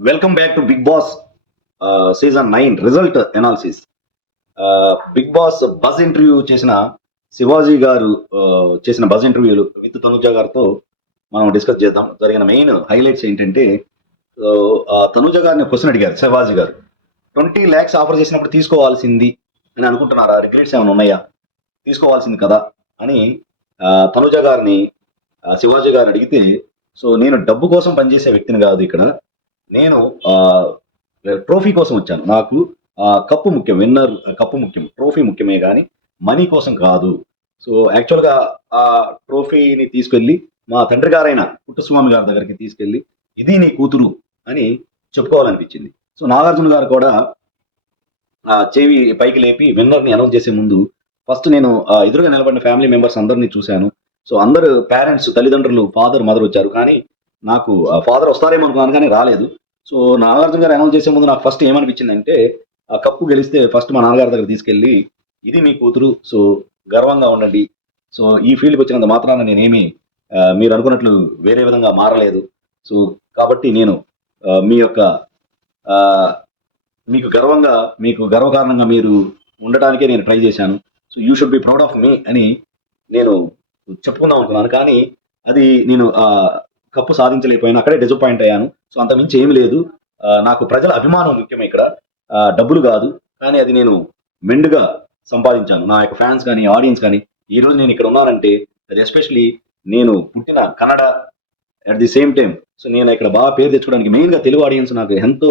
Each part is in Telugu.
Welcome back to Bigg Boss season nine result analysis Bigg Boss buzz interview చేసిన శివాజీ గారు uh, చేసిన బజ్ ఇంటర్వ్యూలు విత్ తనుజ గారితో మనం డిస్కస్ చేద్దాం. జరిగిన మెయిన్ హైలైట్స్ ఏంటంటే uh, తనుజ గారిని క్వశ్చన్ అడిగారు శివాజీ గారు. ట్వంటీ ల్యాక్స్ ఆఫర్ చేసినప్పుడు తీసుకోవాల్సింది అని అనుకుంటున్నారా? రిగ్రెట్స్ ఏమైనా ఉన్నాయా? తీసుకోవాల్సింది కదా అని తనుజ గారిని శివాజీ గారిని అడిగితే సో నేను డబ్బు కోసం పనిచేసే వ్యక్తిని కాదు ఇక్కడ. నేను ట్రోఫీ కోసం వచ్చాను. నాకు ఆ, కప్పు ముఖ్యం విన్నర్ కప్పు ముఖ్యం ట్రోఫీ ముఖ్యమే కానీ మనీ కోసం కాదు. సో యాక్చువల్గా ఆ ట్రోఫీని తీసుకెళ్ళి మా తండ్రి గారైన పుట్టస్వామి గారి దగ్గరికి తీసుకెళ్ళి ఇది నీ కూతురు అని చెప్పుకోవాలనిపించింది. సో నాగార్జున గారు కూడా ఆ చెవి పైకి లేపి విన్నర్ని అనౌన్స్ చేసే ముందు ఫస్ట్ నేను ఆ, ఎదురుగా నిలబడిన ఫ్యామిలీ మెంబర్స్ అందరినీ చూశాను. సో అందరు పేరెంట్స్ తల్లిదండ్రులు ఫాదర్ మదర్ వచ్చారు. కానీ నాకు ఫాదర్ వస్తారేమో అనుకున్నాను కానీ రాలేదు. సో నాగార్జున గారు అనౌన్స్ చేసే ముందు నాకు ఫస్ట్ ఏమనిపించింది అంటే ఆ కప్పు గెలిస్తే ఫస్ట్ మా నాన్నగారి దగ్గర తీసుకెళ్ళి ఇది మీ కూతురు సో గర్వంగా ఉండండి. సో ఈ ఫీల్డ్కి వచ్చినంత మాత్రాన నేనేమి మీరు అనుకున్నట్లు వేరే విధంగా మారలేదు. సో కాబట్టి నేను మీ యొక్క మీకు గర్వంగా మీకు గర్వకారణంగా మీరు ఉండటానికే నేను ట్రై చేశాను. So you should be proud of me అని నేను చెప్పుకుందాం అనుకున్నాను. కానీ అది నేను కప్పు సాధించలేకపోయాను అక్కడే డిసప్పాయింట్ అయ్యాను. సో అంత మించి ఏమి లేదు. నాకు ప్రజల అభిమానం ముఖ్యం ఇక్కడ. డబ్బులు కాదు. కానీ అది నేను మెండుగా సంపాదించాను. నా యొక్క ఫ్యాన్స్ కానీ ఆడియన్స్ కానీ ఈ రోజు నేను ఇక్కడ ఉన్నానంటే అది ఎస్పెషలీ నేను పుట్టిన Kannada at the same time so నేను ఇక్కడ బాగా పేరు తెచ్చుకోవడానికి మెయిన్గా తెలుగు ఆడియన్స్ నాకు ఎంతో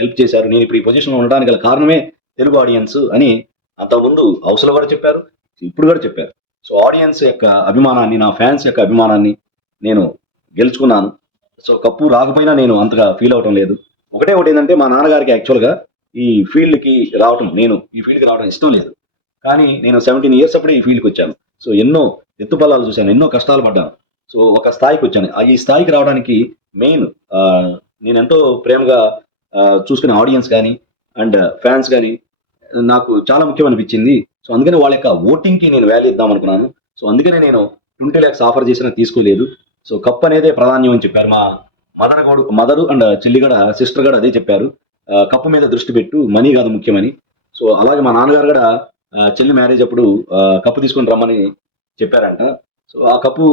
హెల్ప్ చేశారు. నేను ఇప్పుడు ఈ పొజిషన్లో ఉండడానికి గల కారణమే తెలుగు ఆడియన్స్ అని అంతకుముందు హౌస్లో కూడా చెప్పారు. ఇప్పుడు కూడా చెప్పారు. సో ఆడియన్స్ యొక్క అభిమానాన్ని నా ఫ్యాన్స్ యొక్క అభిమానాన్ని నేను గెలుచుకున్నాను. సో కప్పు రాకపోయినా నేను అంతగా ఫీల్ అవటం లేదు. ఒకటే ఒకటి ఏంటంటే మా నాన్నగారికి యాక్చువల్గా ఈ ఫీల్డ్కి రావటం నేను ఈ ఫీల్డ్కి రావడం ఇష్టం లేదు. కానీ నేను సెవెంటీన్ ఇయర్స్ అప్పుడే ఈ ఫీల్డ్కి వచ్చాను. సో ఎన్నో ఎత్తుపల్లాలు చూశాను ఎన్నో కష్టాలు పడ్డాను. సో ఒక స్థాయికి వచ్చాను. ఆ ఈ స్థాయికి రావడానికి మెయిన్ నేను ఎంతో ప్రేమగా చూసుకునే ఆడియన్స్ కానీ అండ్ ఫ్యాన్స్ కానీ నాకు చాలా ముఖ్యం అనిపించింది సో అందుకని వాళ్ళ యొక్క ఓటింగ్కి నేను వాల్యూ ఇద్దాం అనుకున్నాను. సో అందుకనే నేను ట్వంటీ ల్యాక్స్ ఆఫర్ చేసినా తీసుకోలేదు. సో కప్ అనేదే ప్రాధాన్యం అని చెప్పారు మా మదర్ గౌడ్ మదరు అండ్ చెల్లి కూడా సిస్టర్ కూడా అదే చెప్పారు. కప్పు మీద దృష్టి పెట్టు మనీ కాదు ముఖ్యమని. సో అలాగే మా నాన్నగారు కూడా చెల్లి మ్యారేజ్ అప్పుడు కప్పు తీసుకొని రమ్మని చెప్పారంట. సో ఆ కప్పు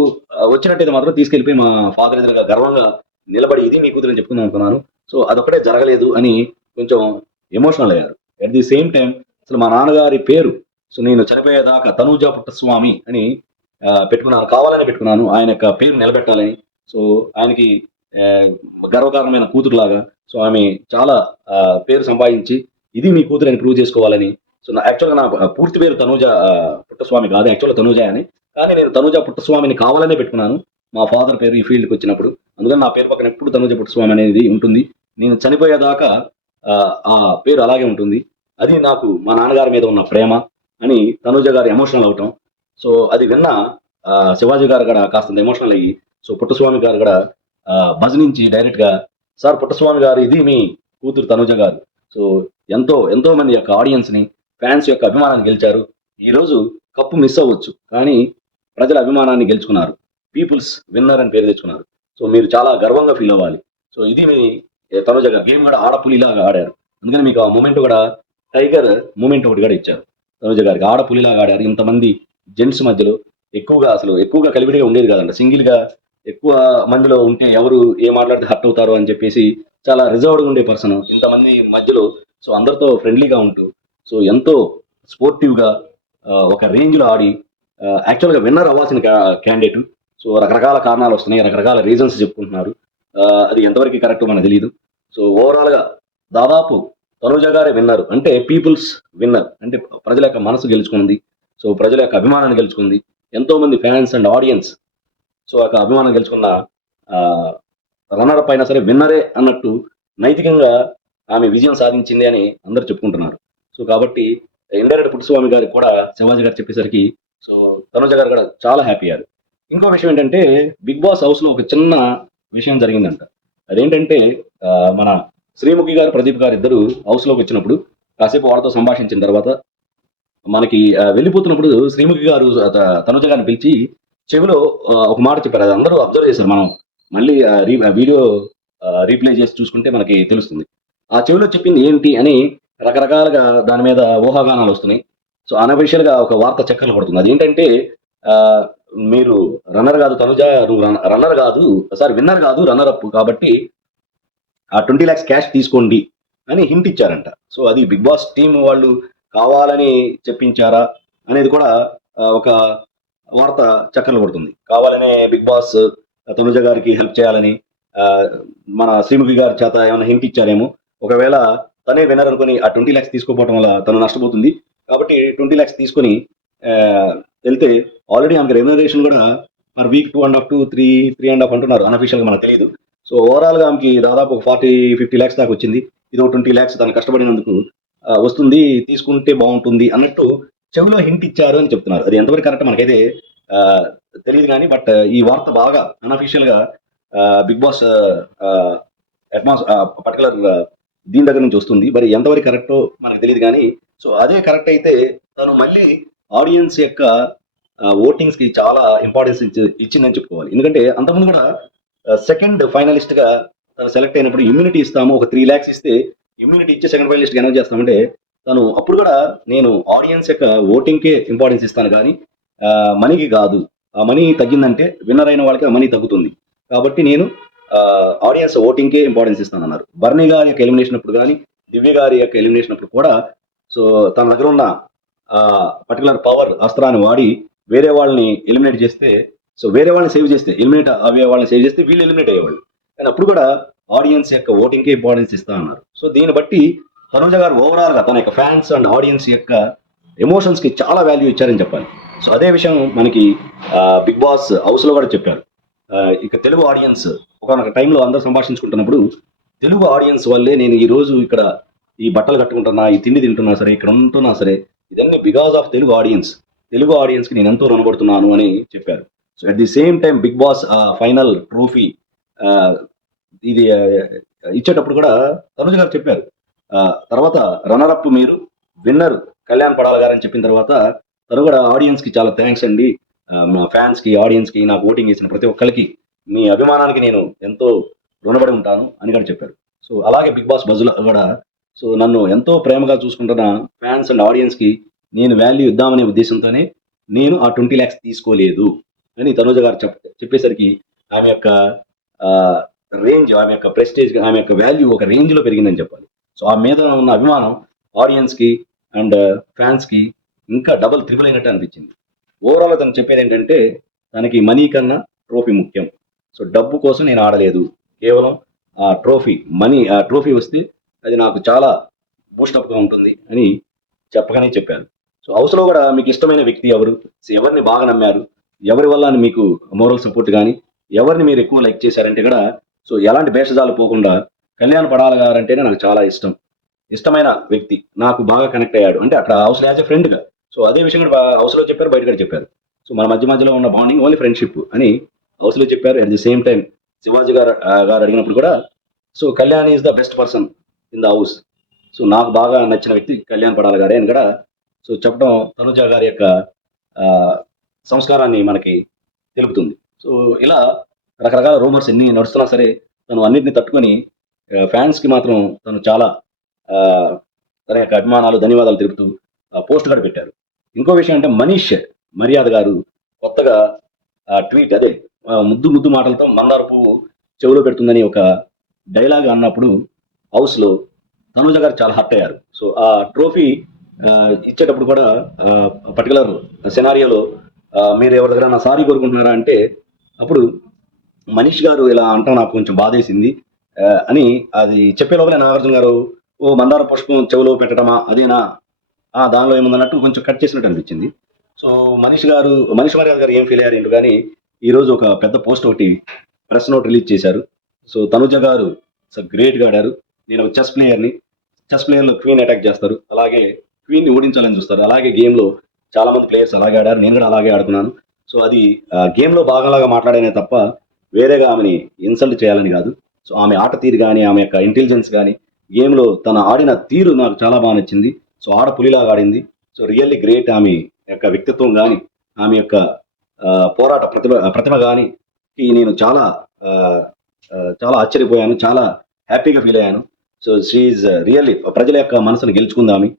వచ్చినట్టయితే మాత్రం తీసుకెళ్ళిపోయి మా ఫాదర్ ఎదురుగా గర్వంగా నిలబడి ఇది మీ కూతురు అని చెప్పుకుందాం అనుకున్నాను సో అదొక్కటే జరగలేదు అని కొంచెం ఎమోషనల్ అయ్యారు. అట్ ది సేమ్ టైం అసలు మా నాన్నగారి పేరు సో నేను చనిపోయేదాకా తనూజా పుట్టస్వామి అని పెట్టుకున్నాను కావాలని పెట్టుకున్నాను. ఆయన యొక్క పేరు నిలబెట్టాలని. సో ఆయనకి ఆ, గర్వకారణమైన కూతురులాగా. సో ఆమె చాలా పేరు సంపాదించి ఇది మీ కూతురు అని ప్రూవ్ చేసుకోవాలని. సో నా యాక్చువల్గా నా పూర్తి పేరు తనూజ పుట్టస్వామి కాదు. యాక్చువల్గా తనూజ అని. కానీ నేను తనూజ పుట్టస్వామిని కావాలనే పెట్టుకున్నాను. మా ఫాదర్ పేరు ఈ ఫీల్డ్కి వచ్చినప్పుడు. అందుకని నా పేరు పక్కన ఎప్పుడు తనూజ పుట్టస్వామి అనేది ఉంటుంది. నేను చనిపోయేదాకా ఆ, ఆ పేరు అలాగే ఉంటుంది. అది నాకు మా నాన్నగారి మీద ఉన్న ప్రేమ అని తనూజ గారు ఎమోషనల్ అవటం. సో అది విన్న ఆ, శివాజీ గారు కూడా కాస్త ఎమోషనల్ అయ్యి సో పుట్టస్వామి గారు కూడా ఆ, బజ్ నుంచి డైరెక్ట్గా సార్ పుట్టస్వామి గారు ఇది మీ కూతురు తనుజ గారు. సో ఎంతో ఎంతో మంది యొక్క ఆడియన్స్ని ఫ్యాన్స్ యొక్క అభిమానాన్ని గెలిచారు. ఈ రోజు కప్పు మిస్ అవ్వచ్చు కానీ ప్రజల అభిమానాన్ని గెలుచుకున్నారు. పీపుల్స్ విన్నర్ అని పేరు తెచ్చుకున్నారు. సో మీరు చాలా గర్వంగా ఫీల్ అవ్వాలి. సో ఇది మీ తనుజ గారు. గేమ్ కూడా ఆడపులిలాగా ఆడారు. అందుకని మీకు ఆ మూమెంట్ కూడా టైగర్ మూమెంట్ ఒకటి కూడా ఇచ్చారు. తనుజ గారికి ఆడపులిలాగా ఆడారు. ఇంతమంది జెంట్స్ మధ్యలో ఎక్కువగా అసలు ఎక్కువగా కలివిడిగా ఉండేది కాదంట. సింగిల్గా ఎక్కువ మందిలో ఉంటే ఎవరు ఏ మాట్లాడితే హర్ట్ అవుతారు అని చెప్పేసి చాలా రిజర్వ్డ్గా ఉండే పర్సన్ ఇంతమంది మధ్యలో. సో అందరితో ఫ్రెండ్లీగా ఉంటూ సో ఎంతో స్పోర్టివ్గా ఒక రేంజ్లో ఆడి యాక్చువల్గా విన్నర్ అవ్వాల్సిన క్యాండిడేట్. సో రకరకాల కారణాలు వస్తున్నాయి రకరకాల రీజన్స్ చెప్పుకుంటున్నారు. అది ఎంతవరకు కరెక్ట్ మనకు తెలియదు సో ఓవరాల్గా దాదాపు తనుజ గారే విన్నర్ అంటే పీపుల్స్ విన్నర్ అంటే ప్రజల యొక్క మనసు గెలుచుకుంది సో ప్రజల యొక్క అభిమానాన్ని గెలుచుకుంది. ఎంతో మంది ఫ్యాన్స్ అండ్ ఆడియన్స్ సో ఒక అభిమానం గెలుచుకున్న రన్నర్ పైన సరే విన్నరే అన్నట్టు నైతికంగా ఆమె విజయం సాధించింది అని అందరూ చెప్పుకుంటున్నారు. సో కాబట్టి ఇండైరెక్ట్ పుట్టుస్వామి గారికి కూడా శివాజీ గారు చెప్పేసరికి సో తనుజ గారు కూడా చాలా హ్యాపీ అయ్యారు. ఇంకో విషయం ఏంటంటే బిగ్ బాస్ హౌస్లో ఒక చిన్న విషయం జరిగిందంట. అదేంటంటే మన శ్రీముఖి గారు ప్రదీప్ గారు ఇద్దరు హౌస్లోకి వచ్చినప్పుడు కాసేపు వాళ్ళతో సంభాషించిన తర్వాత మనకి వెళ్ళిపోతున్నప్పుడు శ్రీముఖి గారు తనుజ గారిని పిలిచి చెవిలో ఒక మాట చెప్పారు. అది అందరూ అబ్జర్వ్ చేశారు మనం. మళ్ళీ వీడియో రీప్లే చేసి చూసుకుంటే మనకి తెలుస్తుంది. ఆ చెవిలో చెప్పింది ఏంటి అని రకరకాలుగా దాని మీద ఊహాగానాలు వస్తున్నాయి. సో అనఫిషియల్గా ఒక వార్త చక్కర్లు పడుతుంది అది ఏంటంటే మీరు రన్నర్ కాదు తనుజ నువ్వు రన్నర్ కాదు సారీ విన్నర్ కాదు రన్నర్ అప్ కాబట్టి ఆ ట్వంటీ ల్యాక్స్ క్యాష్ తీసుకోండి అని హింట్ ఇచ్చారంట. సో అది బిగ్ బాస్ టీం వాళ్ళు కావాలని చెప్పించారా అనేది కూడా ఒక వార్త చక్కర్లు పడుతుంది కావాలనే బిగ్ బాస్ తనుజ గారికి హెల్ప్ చేయాలని మన శ్రీముఖి గారి చేత ఏమైనా హింట్ ఇచ్చారేమో. ఒకవేళ తనే విన్నర్ అనుకుని ఆ ట్వంటీ ల్యాక్స్ తీసుకోపోవడం వల్ల తను నష్టపోతుంది. కాబట్టి ట్వంటీ ల్యాక్స్ తీసుకొని వెళ్తే ఆల్రెడీ ఆమెకి రెమ్యునరేషన్ కూడా per week two and half to three three and half అంటున్నారు. అన్అఫీషియల్గా మనకు తెలియదు సో ఓవరాల్గా ఆమెకి దాదాపు ఒక ఫార్టీ ఫిఫ్టీ ల్యాక్స్ దాకా వచ్చింది. ఇది ఒక ట్వంటీ ల్యాక్స్ తను కష్టపడినందుకు వస్తుంది తీసుకుంటే బాగుంటుంది అన్నట్టు చెవిలో హింట్ ఇచ్చారు అని చెప్తున్నారు. అది ఎంతవరకు కరెక్ట్ మనకైతే తెలియదు కానీ బట్ ఈ వార్త బాగా అన్అఫీషియల్గా బిగ్ బాస్ అట్మాస్ పర్టికులర్ దీని దగ్గర నుంచి వస్తుంది. మరి ఎంతవరకు కరెక్టో మనకు తెలియదు కానీ సో అదే కరెక్ట్ అయితే తను మళ్ళీ ఆడియన్స్ యొక్క ఓటింగ్స్కి చాలా ఇంపార్టెన్స్ ఇచ్చి ఇచ్చిందని చెప్పుకోవాలి. ఎందుకంటే అంతకుముందు కూడా సెకండ్ ఫైనలిస్ట్గా తను సెలెక్ట్ అయినప్పుడు ఇమ్యూనిటీ ఇస్తాము ఒక త్రీ ల్యాక్స్ ఇస్తే ఇమ్యూనిటీ ఇచ్చే సెకండ్ ఫైనలిస్ట్ అనౌన్స్ చేస్తామంటే తను అప్పుడు కూడా నేను ఆడియన్స్ యొక్క ఓటింగ్కే ఇంపార్టెన్స్ ఇస్తాను కానీ మనీకి కాదు. ఆ మనీ తగ్గిందంటే విన్నర్ అయిన వాళ్ళకి ఆ మనీ తగ్గుతుంది. కాబట్టి నేను ఆడియన్స్ ఓటింగ్కే ఇంపార్టెన్స్ ఇస్తాను అన్నారు బర్నీ గారి యొక్క ఎలిమినేషన్ అప్పుడు కానీ దివ్య గారి యొక్క ఎలిమినేషన్ అప్పుడు కూడా సో తన దగ్గర ఉన్న పర్టికులర్ పవర్ అస్త్రాన్ని వాడి వేరే వాళ్ళని ఎలిమినేట్ చేస్తే సో వేరే వాళ్ళని సేవ్ చేస్తే ఎలిమినేట్ అవే వాళ్ళని సేవ్ చేస్తే వీళ్ళు ఎలిమినేట్ అయ్యేవాళ్ళు. కానీ అప్పుడు కూడా ఆడియన్స్ యొక్క ఓటింగ్కి ఇంపార్టెన్స్ ఇస్తా అన్నారు. సో దీన్ని బట్టి తనుజ గారు ఓవరాల్గా తన యొక్క ఫ్యాన్స్ అండ్ ఆడియన్స్ యొక్క ఎమోషన్స్కి చాలా వాల్యూ ఇచ్చారని చెప్పాలి. సో అదే విషయం మనకి బిగ్ బాస్ హౌస్లో కూడా చెప్పారు. ఇక తెలుగు ఆడియన్స్ ఒక టైంలో అందరూ సంభాషించుకుంటున్నప్పుడు తెలుగు ఆడియన్స్ వల్లే నేను ఈరోజు ఇక్కడ ఈ బట్టలు కట్టుకుంటున్నా ఈ తిండి తింటున్నా సరే ఇక్కడ ఉంటున్నా సరే ఇదన్నీ because of Telugu audience Telugu ఆడియన్స్కి నేను ఎంతో రుణపడుతున్నాను అని చెప్పారు. So at the same time Bigg Boss final trophy ఇది ఇచ్చేటప్పుడు కూడా తనుజ గారు చెప్పారు. తర్వాత రన్నర్ అప్ మీరు విన్నర్ కళ్యాణ్ పడాల గారు అని చెప్పిన తర్వాత తను కూడా ఆడియన్స్కి చాలా థ్యాంక్స్ అండి. మా ఫ్యాన్స్కి ఆడియన్స్కి నాకు ఓటింగ్ చేసిన ప్రతి ఒక్కరికి మీ అభిమానానికి నేను ఎంతో రుణపడి ఉంటాను అని కూడా చెప్పారు. సో అలాగే బిగ్ బాస్ బజులో కూడా సో నన్ను ఎంతో ప్రేమగా చూసుకుంటున్న ఫ్యాన్స్ అండ్ ఆడియన్స్కి నేను వాల్యూ ఇద్దామనే ఉద్దేశంతోనే నేను ఆ ట్వంటీ ల్యాక్స్ తీసుకోలేదు అని తనూజ గారు చెప్ చెప్పేసరికి ఆమె యొక్క రేంజ్ ఆమె యొక్క ప్రెస్టేజ్ ఆమె యొక్క వాల్యూ ఒక రేంజ్లో పెరిగిందని చెప్పాలి. సో ఆ మీద ఉన్న అభిమానం ఆడియన్స్కి అండ్ ఫ్యాన్స్ uh, కి ఇంకా డబుల్ త్రిబుల్ అయినట్టు అనిపించింది. ఓవరాల్ తను చెప్పేది ఏంటంటే తనకి మనీ కన్నా ట్రోఫీ ముఖ్యం. సో డబ్బు కోసం నేను ఆడలేదు. కేవలం ఆ ట్రోఫీ మనీ ఆ ట్రోఫీ వస్తే అది నాకు చాలా బూస్టప్గా ఉంటుంది అని చెప్పగానే చెప్పాను సో హౌస్లో కూడా మీకు ఇష్టమైన వ్యక్తి ఎవరు? సో ఎవరిని బాగా నమ్మారు? ఎవరి వల్ల మీకు మోరల్ సపోర్ట్ కానీ ఎవరిని మీరు ఎక్కువ లైక్ చేశారంటే కూడా సో ఎలాంటి భేషజాలు పోకుండా కళ్యాణ్ పడాల గారు అంటేనే నాకు చాలా ఇష్టం. ఇష్టమైన వ్యక్తి. నాకు బాగా కనెక్ట్ అయ్యాడు. అంటే అక్కడ హౌస్ యాజ్ ఎ ఫ్రెండ్గా సో అదే విషయం కూడా హౌస్లో చెప్పారు బయట కూడా చెప్పారు. సో మన మధ్య మధ్యలో ఉన్న బాండింగ్ ఓన్లీ ఫ్రెండ్షిప్ అని హౌస్లో చెప్పారు. At the same time Shivaji garu garu అడిగినప్పుడు కూడా so Kalyan is the best person in the house so నాకు బాగా నచ్చిన వ్యక్తి కళ్యాణ్ పడాల గారే అని కూడా సో చెప్పడం తనుజ గారి యొక్క సంస్కారాన్ని మనకి తెలుపుతుంది. సో ఇలా రకరకాల రూమర్స్ ఎన్ని నడుస్తున్నా సరే తను అన్నింటిని తట్టుకొని ఫ్యాన్స్కి మాత్రం తను చాలా తన యొక్క అభిమానాలు ధన్యవాదాలు తెలుపుతూ పోస్ట్ కూడా పెట్టారు. ఇంకో విషయం అంటే మనీష్ మర్యాద గారు కొత్తగా ట్వీట్ అదే ముద్దు ముద్దు మాటలతో మందార పువ్వు చెవిలో పెడుతుందని ఒక డైలాగ్ అన్నప్పుడు హౌస్లో తనుజ గారు చాలా హర్ట్ అయ్యారు. సో ఆ ట్రోఫీ ఇచ్చేటప్పుడు కూడా పర్టికులర్ సెనారియోలో మీరు ఎవరి దగ్గర నా సారీ కోరుకుంటున్నారా అంటే అప్పుడు మనీష్ గారు ఇలా అంటాం నాకు కొంచెం బాధేసింది. అని అది చెప్పే లోపలే నాగార్జున గారు ఓ మందార పుష్పం చెవిలో పెట్టడమా అదేనా? ఆ, దానిలో ఏముందన్నట్టు కొంచెం కట్ చేసినట్టు అనిపించింది. సో మనీష్ గారు మనీష్ మర్యాద గారు ఏం ఫీల్ అయ్యారు ఏంటో కానీ ఈ రోజు ఒక పెద్ద పోస్ట్ ఒకటి ప్రెస్ నోట్ రిలీజ్ చేశారు. సో తనుజ గారు గ్రేట్గా ఆడారు. నేను ఒక చెస్ ప్లేయర్ని చెస్ ప్లేయర్లో క్వీన్ అటాక్ చేస్తారు. అలాగే క్వీన్ని ఓడించాలని చూస్తారు. అలాగే గేమ్లో చాలామంది ప్లేయర్స్ అలాగే ఆడారు. నేను కూడా అలాగే ఆడుకున్నాను. సో అది గేమ్లో భాగంలాగా మాట్లాడానే తప్ప వేరేగా ఆమెని ఇన్సల్ట్ చేయాలని కాదు. సో ఆమె ఆట తీరు కానీ ఆమె యొక్క ఇంటెలిజెన్స్ కానీ గేమ్లో తన ఆడిన తీరు నాకు చాలా బాగా నచ్చింది. సో ఆడ పులిలాగా ఆడింది. సో రియల్లీ గ్రేట్ ఆమె యొక్క వ్యక్తిత్వం కానీ ఆమె యొక్క పోరాట ప్రతిభ ప్రతిభ కానీ నేను చాలా చాలా ఆశ్చర్యపోయాను చాలా హ్యాపీగా ఫీల్ అయ్యాను. సో షీఈ్ రియల్లీ ప్రజల యొక్క మనసును గెలుచుకుందామి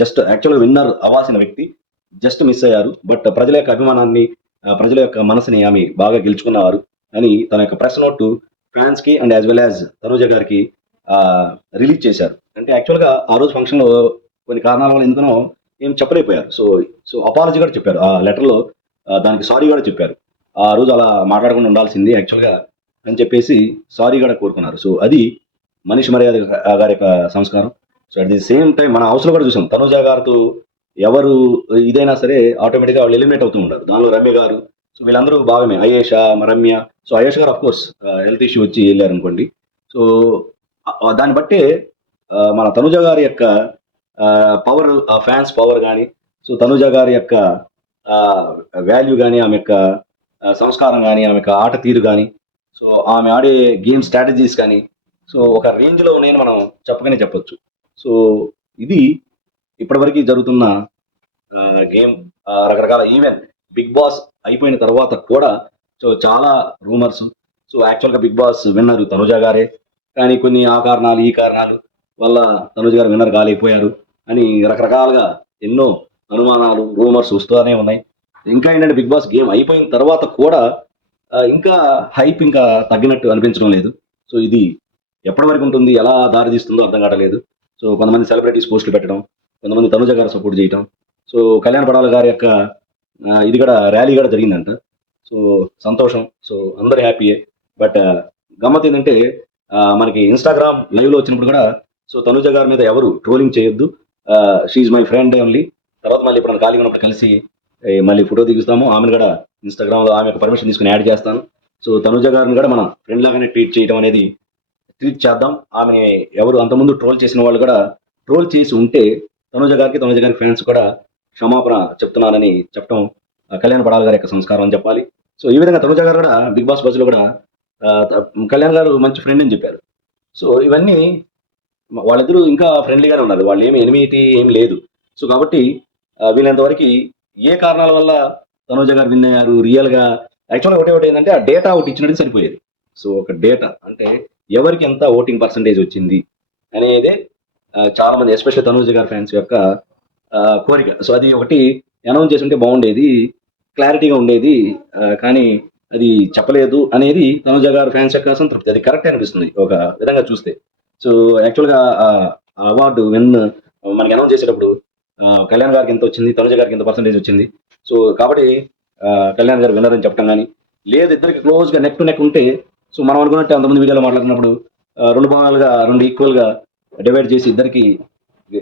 జస్ట్ యాక్చువల్గా విన్నర్ అవ్వాల్సిన వ్యక్తి జస్ట్ మిస్ అయ్యారు. బట్ ప్రజల యొక్క అభిమానాన్ని ప్రజల యొక్క మనసుని ఆమె బాగా గెలుచుకున్నవారు. అని తన యొక్క ప్రెస్ నోట్ ఫ్యాన్స్కి and as well as Tanuja గారికి రిలీజ్ చేశారు. అంటే యాక్చువల్గా ఆ రోజు ఫంక్షన్లో కొన్ని కారణాల వల్ల ఎందుకనో ఏం చెప్పలేకపోయారు. సో సో అపాలజీ కూడా చెప్పారు. ఆ లెటర్లో దానికి సారీ కూడా చెప్పారు. ఆ రోజు అలా మాట్లాడకుండా ఉండాల్సింది యాక్చువల్గా అని చెప్పేసి సారీ కూడా కోరుకున్నారు. సో అది మనిషి మర్యాద గారి యొక్క సంస్కారం. So at the same time మన హౌస్లో కూడా చూసాం. తనుజ గారితో ఎవరు ఇదైనా సరే ఆటోమేటిక్గా వాళ్ళు ఎలిమినేట్ అవుతూ ఉంటారు. దానిలో రమ్య గారు సో వీళ్ళందరూ భాగమే అయేష రమ్య సో అయేష్ గారు అఫ్ కోర్స్ హెల్త్ ఇష్యూ వచ్చి వెళ్ళారు అనుకోండి సో దాన్ని బట్టే మన తనుజ గారి యొక్క పవర్ ఫ్యాన్స్ పవర్ కానీ సో తనుజ గారి యొక్క వాల్యూ కానీ ఆమె యొక్క సంస్కారం కానీ ఆమె యొక్క ఆట తీరు కానీ సో ఆమె ఆడే గేమ్ స్ట్రాటజీస్ కానీ సో ఒక రేంజ్లో ఉన్నాయని మనం చెప్పకనే చెప్పొచ్చు. సో ఇది ఇప్పటివరకు జరుగుతున్న గేమ్ రకరకాల ఈవెంట్ బిగ్ బాస్ అయిపోయిన తర్వాత కూడా సో చాలా రూమర్స్ సో యాక్చువల్గా బిగ్ బాస్ విన్నారు తనుజ గారే. కానీ కొన్ని ఆ కారణాలు ఈ కారణాలు వల్ల తనుజ గారు విన్నర్ కాలేకపోయారు అని రకరకాలుగా ఎన్నో అనుమానాలు రూమర్స్ వస్తూనే ఉన్నాయి. ఇంకా ఏంటంటే బిగ్ బాస్ గేమ్ అయిపోయిన తర్వాత కూడా ఇంకా హైప్ ఇంకా తగ్గినట్టు అనిపించడం లేదు. సో ఇది ఎప్పటి వరకు ఉంటుంది ఎలా దారితీస్తుందో అర్థం కావట్లేదు సో కొంతమంది సెలబ్రిటీస్ పోస్టులు పెట్టడం కొంతమంది తనుజ గారు సపోర్ట్ చేయటం. సో కళ్యాణ్ పడాల గారి యొక్క ఇది కూడా ర్యాలీ కూడా జరిగిందంట. సో సంతోషం. సో అందరు హ్యాపీయే. బట్ గమ్మత్ ఏంటంటే మనకి ఇన్స్టాగ్రామ్ లైవ్లో వచ్చినప్పుడు కూడా సో తనుజ గారి మీద ఎవరు ట్రోలింగ్ చేయొద్దు. షీఈ్ మై ఫ్రెండ్ ఓన్లీ తర్వాత మళ్ళీ ఇప్పుడు ఖాళీగా ఉన్నప్పుడు కలిసి మళ్ళీ ఫోటో దిగుస్తాము. ఆమెను కూడా ఇన్స్టాగ్రామ్లో ఆమె యొక్క పర్మిషన్ తీసుకుని యాడ్ చేస్తాను. సో తనుజ గారిని కూడా మనం ఫ్రెండ్ లాగానే ట్రీట్ చేయడం అనేది ట్రీట్ చేద్దాం. ఆమె ఎవరు అంతకుముందు ట్రోల్ చేసిన వాళ్ళు కూడా ట్రోల్ చేసి ఉంటే తనుజ గారికి తనుజ గారి ఫ్యాన్స్ కూడా క్షమాపణ చెప్తున్నానని చెప్పడం కళ్యాణ్ పడాల గారి యొక్క సంస్కారం అని చెప్పాలి. సో ఈ విధంగా తనుజ గారు కూడా బిగ్ బాస్ బస్సులో కూడా కళ్యాణ్ గారు మంచి ఫ్రెండ్ అని చెప్పారు. సో ఇవన్నీ వాళ్ళిద్దరూ ఇంకా ఫ్రెండ్లీగానే ఉన్నారు. వాళ్ళు ఏమి ఎనిమిటి ఏం లేదు. సో కాబట్టి వీళ్ళంతవరకు ఏ కారణాల వల్ల తనోజ గారు విన్ అయ్యారు? రియల్గా యాక్చువల్గా ఒకటి ఒకటి ఏంటంటే ఆ డేటా ఒకటి ఇచ్చినట్టు సరిపోయేది. సో ఒక డేటా అంటే ఎవరికి ఎంత ఓటింగ్ పర్సంటేజ్ వచ్చింది అనేది చాలామంది చాలా మంది ఎస్పెషల్లీ తనూజ గారి ఫ్యాన్స్ యొక్క కోరిక. సో అది ఒకటి అనౌన్స్ చేసి ఉంటే బాగుండేది క్లారిటీగా ఉండేది కానీ అది చెప్పలేదు అనేది తనుజ గారు ఫ్యాన్స్ యొక్క సంతృప్తి అది కరెక్ట్ అనిపిస్తుంది ఒక విధంగా చూస్తే. సో యాక్చువల్గా అవార్డు విన్ మనకి అనౌన్స్ చేసేటప్పుడు కళ్యాణ్ గారికి ఎంత వచ్చింది తనుజ గారికి ఎంత పర్సంటేజ్ వచ్చింది? సో కాబట్టి కళ్యాణ్ గారు విన్నర్ అని చెప్పడం కానీ లేదు ఇద్దరికి క్లోజ్గా నెక్ టు నెక్ ఉంటే సో మనం అనుకున్నట్టు అంతమంది వీడియోలో మాట్లాడినప్పుడు రెండు భాగాలుగా రెండు ఈక్వల్గా డివైడ్ చేసి ఇద్దరికి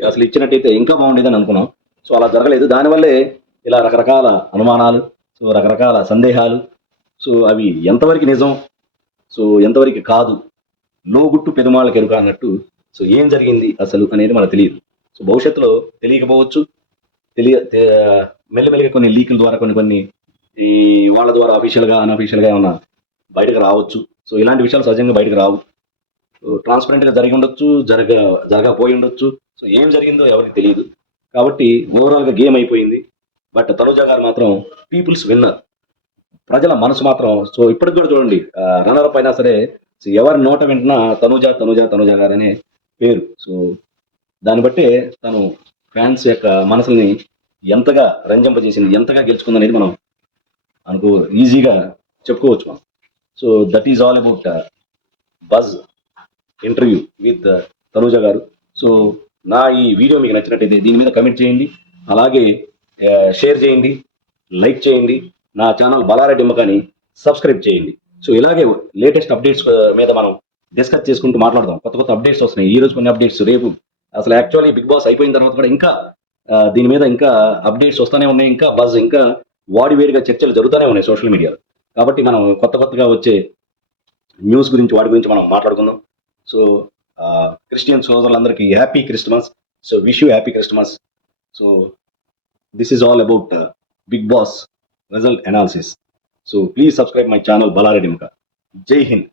అసలు ఇచ్చినట్టయితే ఇంకా బాగుండేదని అనుకున్నాం. సో అలా జరగలేదు. దానివల్లే ఇలా రకరకాల అనుమానాలు సో రకరకాల సందేహాలు సో అవి ఎంతవరకు నిజం సో ఎంతవరకు కాదు లోగుట్టు పెరుమాళ్ళకి ఎరుక అన్నట్టు సో ఏం జరిగింది అసలు అనేది మనకు తెలియదు. సో భవిష్యత్తులో తెలియకపోవచ్చు తెలియ తె- కొన్ని లీకుల ద్వారా కొన్ని కొన్ని ఈ వాళ్ళ ద్వారా అఫీషియల్గా అన్అఫీషియల్గా గా ఏమన్నా బయటకు రావచ్చు. సో ఇలాంటి విషయాలు సహజంగా బయటకు రావు. ట్రాన్స్పరెంట్గా జరిగి ఉండొచ్చు జరగ జరగపోయి ఉండొచ్చు. సో ఏం జరిగిందో ఎవరికి తెలియదు. కాబట్టి ఓవరాల్గా గేమ్ అయిపోయింది. బట్ తనుజ గారు మాత్రం పీపుల్స్ విన్నర్ ప్రజల మనసు మాత్రం సో ఇప్పటికి కూడా చూడండి రన్నర్ పైన అయినా సరే సో ఎవరి నోట వింటున్నా తనుజ తనుజ తనుజ గారు అనే పేరు. సో దాన్ని బట్టే తను ఫ్యాన్స్ యొక్క మనసుల్ని ఎంతగా రంజింపజేసింది ఎంతగా గెలుచుకుందనేది మనం అనుకో ఈజీగా చెప్పుకోవచ్చు మనం. So that is all about buzz interview with Tanuja garu. So నా ఈ వీడియో మీకు నచ్చినట్టయితే దీని మీద కమెంట్ చేయండి. అలాగే షేర్ చేయండి లైక్ చేయండి నా ఛానల్ బలారెడ్డి ముఖాని సబ్స్క్రైబ్ చేయండి. సో ఇలాగే లేటెస్ట్ అప్డేట్స్ మీద మనం డిస్కస్ చేసుకుంటూ మాట్లాడదాం. కొత్త కొత్త అప్డేట్స్ వస్తున్నాయి. ఈ రోజు కొన్ని అప్డేట్స్ రేపు అసలు యాక్చువల్లీ బిగ్ బాస్ అయిపోయిన తర్వాత కూడా ఇంకా దీని మీద ఇంకా అప్డేట్స్ వస్తూనే ఉన్నాయి. ఇంకా బజ్ ఇంకా వాడి వేడిగా చర్చలు జరుగుతూనే ఉన్నాయి సోషల్ మీడియాలో కాబట్టి మనం కొత్త కొత్తగా వచ్చే న్యూస్ గురించి వాటి గురించి మనం మాట్లాడుకుందాం. సో క్రిస్టియన్ సోదరులందరికీ happy Christmas so wish you happy Christmas so this is all about Bigg Boss result analysis so please subscribe my channel Balareddy జై హింద్